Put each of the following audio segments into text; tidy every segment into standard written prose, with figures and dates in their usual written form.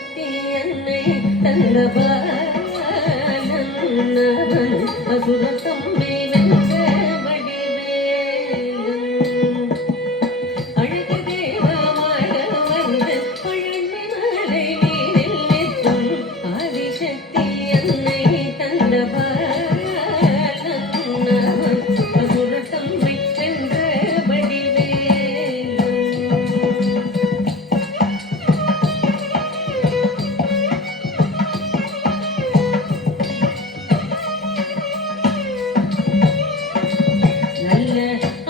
ஆதிசக்தி என்னை தந்தவன் அசுரத்தம் வென்ற வடிவேலன் அழகு தேவமாக வந்து பழனிமலை நீரில் நிற்கும் ஆதிசக்தி என்னை தந்தவன் அசுரத்தம் வென்ற வடிவேலன் நல்ல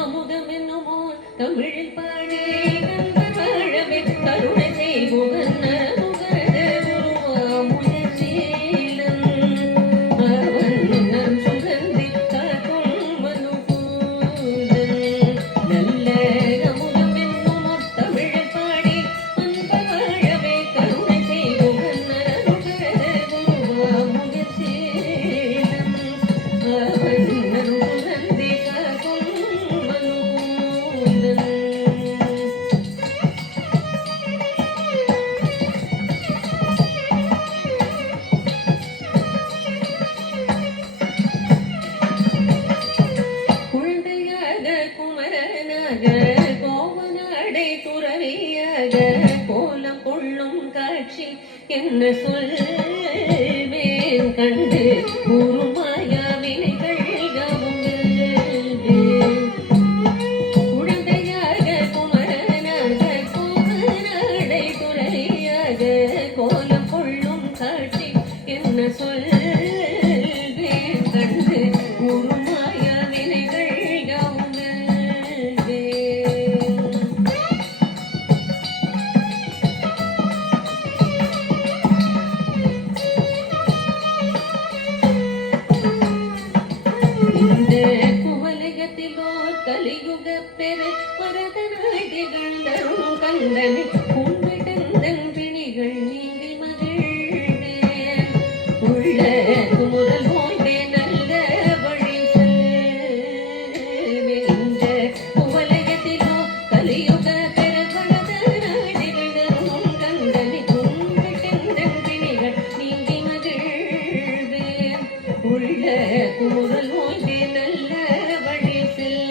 அமுதம் என்னுமோ தமிழில் பாடி நம்ப வாழவே கருணை செய்வோன் நரமுகத முயற்சியிலும் அவன் நம் சுகந்தி காக்கும் மனுகூலன் நல்ல அமுதம் என்னுமோ தமிழில் பாடி நம்ப வாழவே கருணை செய்வோன் நரமுகத முயற்சியிலும் அவன் நம் சுகந்தி காக்கும் மனுகூலன் குழந்தையாக குமரனாக கோவனாடை துறவியாக கோலம் கொள்ளும் காட்சி என்ன சொல்வேன் கண்டு கூறுமாயா வினைகள் யாவும் வெல்வேன். குழந்தையாக குமரனாக கோவனாடை துறவியாக கோலம் கொள்ளும் காட்சி என்ன சொல்வேன் கண்டு கூறுமாயா வினைகள் யாவும் வெல்வேன். இந்த குவலயத்திலோ கலியுக பெற பரதநாட்டிகள் தரும் கந்தனை கும்பிட்டந்தன் பிணிகள் நீங்கி மகிழ்வேன் உள்ள குமுறல் ஓய்வே நல்ல வழி செல்வேன். இந்த குவலயத்திலோ கலியுக பெற பரதநாட்டிகள் தரும் கந்தனை கும்பிட்டந்தன் பிணிகள் நீங்கி மகிழ்வேன் உள்ள குமுறல் ஓய்வே நல்ல வழி செல்வேன்.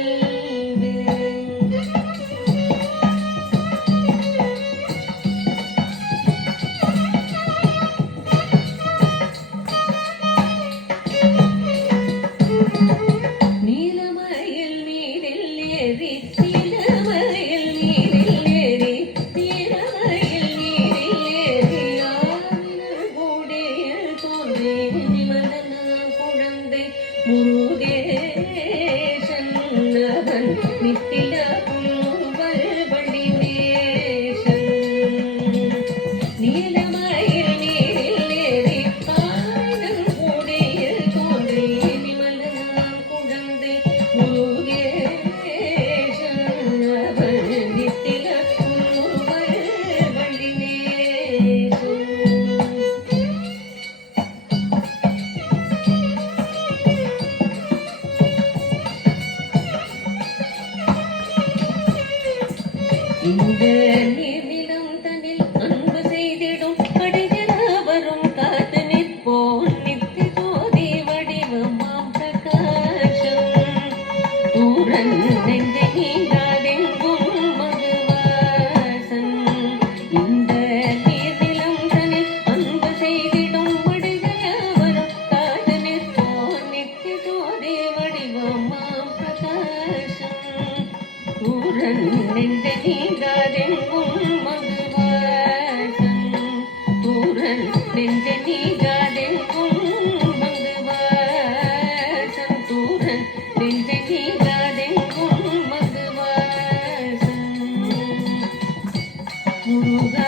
நீலமயில் நீரில் ஏறி நீலமயில் நீரில் ஏறி நீலமயில் நீரில் ஏறி ஆவினர் கூடியில் தோன்றி நிமலனா குழந்தை முருகேசன் அவன் நித்தில புல்வல் வடிவேசன். நீலமயில் நீரில் ஏறி ஆவினர் கூடியில் தோன்றி நிமலனா குழந்தை முருகேசன் அவன் நித்தில புல்வல் வடிவேசன். இந்த நீர்நிலம் தனில் அன்பு செய்திடும் அடிகளவரும் காத்து நிற்போன் நித்தி ஜோதி வடிவமாம் பிரகாசம் தூரன் நெஞ்சை நீங்காதெங்கும் மதுவாசம். இந்த நீர்நிலம் தனில் அன்பு செய்திடும் அடிகளவரும் காத்து நிற்போன் நித்தி ஜோதி வடிவமாம் பிரகாசம் தூரன் நெஞ்சை நீங்காதெங்கும் மதுவாசம் தூரன் நெஞ்சை நீங்காதெங்கும் மதுவாசம் தூரன் நெஞ்சை நீங்காதெங்கும் மதுவாசம் முருகா